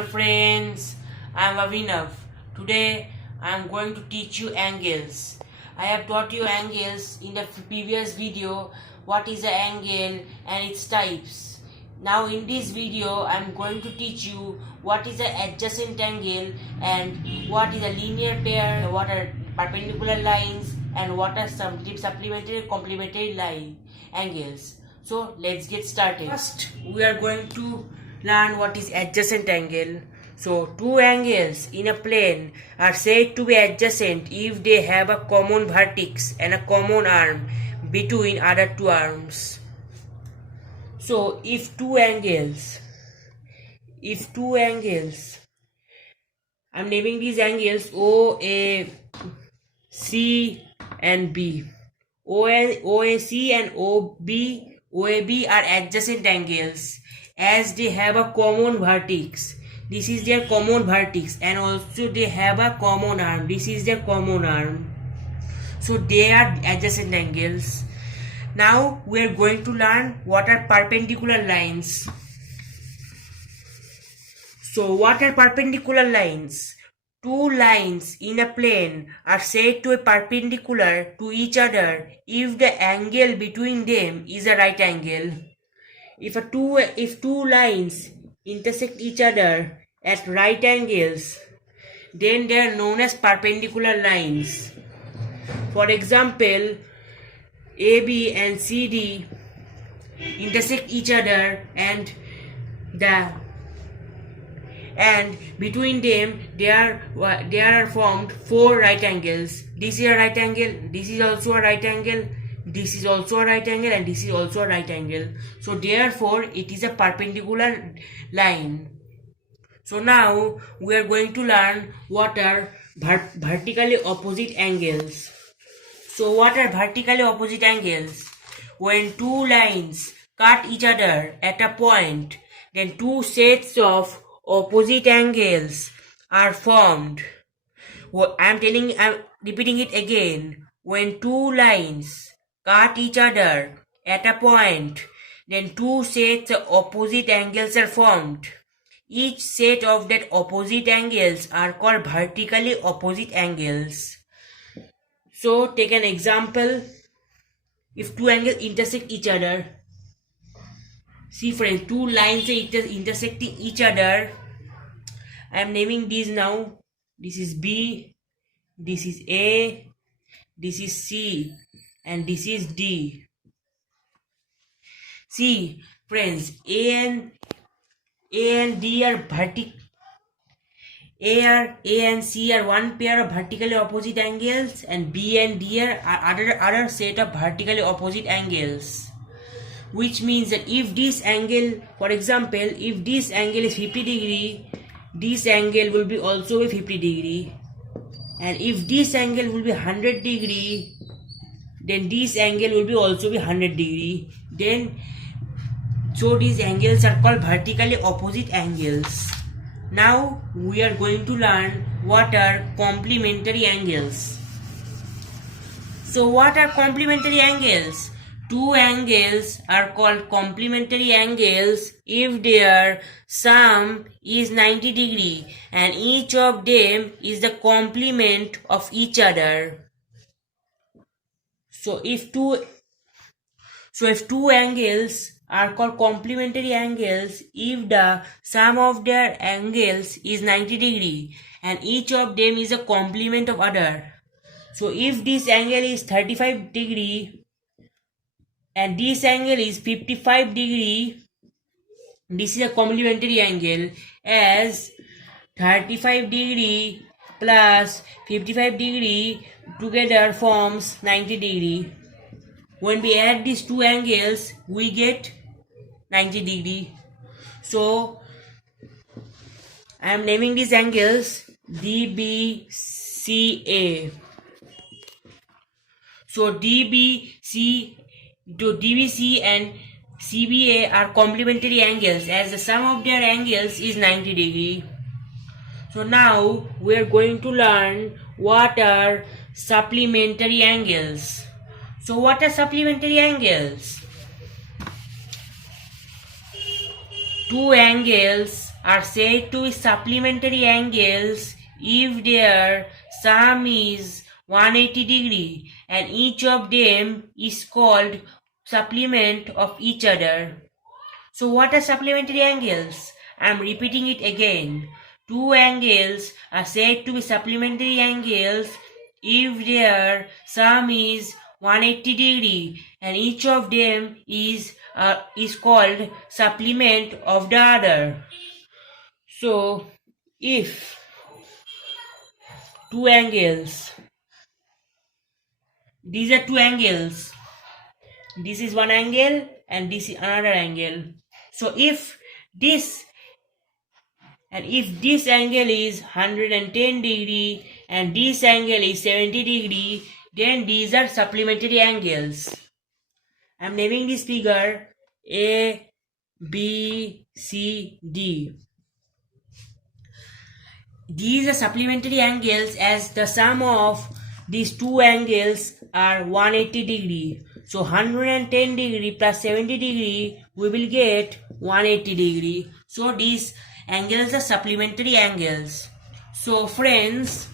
Hello friends, I am Avinav. Today I am going to teach you angles. I have taught you angles in the previous video, what is an angle and its types. Now in this video I am going to teach you what is an adjacent angle and what is a linear pair, what are perpendicular lines and what are some supplementary complementary line angles. So let's get started. First we are going to learn what is adjacent angle. So two angles in a plane are said to be adjacent if they have a common vertex and a common arm between other two arms. So if two angles, I'm naming these angles O, A, C and B. OAC and OAB are adjacent angles as they have a common vertex. This is their common vertex and also they have a common arm. This is their common arm. So they are adjacent angles. Now we are going to learn what are perpendicular lines. So what are perpendicular lines? Two lines in a plane are said to be perpendicular to each other if the angle between them is a right angle. If two lines intersect each other at right angles, then they are known as perpendicular lines. For example, AB and CD intersect each other and between them there are formed four right angles. This is a right angle, this is also a right angle, this is also a right angle and this is also a right angle. So therefore it is a perpendicular line. So now we are going to learn what are vertically opposite angles. So what are vertically opposite angles? When two lines cut each other at a point, then two sets of opposite angles are formed. I'm repeating it again. When two lines cut each other at a point, then two sets of opposite angles are formed. Each set of that opposite angles are called vertically opposite angles. So take an example. If two angles intersect each other, see friends, two lines are intersecting each other. I am naming these now. This is B, this is A, this is C, and this is D. See friends, A and D are A and C are one pair of vertically opposite angles, and B and D are other set of vertically opposite angles. Which means that if this angle, for example, if this angle is 50 degree, this angle will be also 50 degree, and if this angle will be 100 degree, then this angle will be also be 100 degree. So these angles are called vertically opposite angles. Now we are going to learn what are complementary angles. So what are complementary angles? Two angles are called complementary angles if their sum is 90 degree and each of them is the complement of each other. So if two angles are called complementary angles if the sum of their angles is 90 degree and each of them is a complement of other. So if this angle is 35 degree and this angle is 55 degree, this is a complementary angle, as 35 degree plus 55 degree together forms 90 degree. When we add these two angles, we get 90 degree. So I am naming these angles DBCA. So DBC and CBA are complementary angles as the sum of their angles is 90 degree. So now we are going to learn what are supplementary angles. So what are supplementary angles? Two angles are said to be supplementary angles if their sum is 180 degree and each of them is called supplement of each other. So what are supplementary angles? I am repeating it again. Two angles are said to be supplementary angles if their sum is 180 degree and each of them is called supplement of the other. So if two angles, these are two angles, this is one angle and this is another angle. So if this angle is 110 degree and this angle is 70 degree, then these are supplementary angles. I am naming this figure A, B, C, D. These are supplementary angles as the sum of these two angles are 180 degree. So 110 degree plus 70 degree, we will get 180 degree. So these angles are supplementary angles. So friends,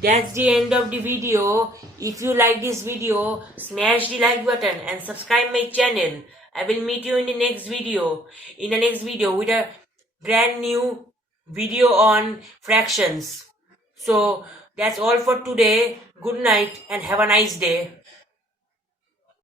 that's the end of the video. If you like this video, smash the like button and subscribe my channel. I will meet you in the next video. With a brand new video on fractions. So that's all for today. Good night and have a nice day.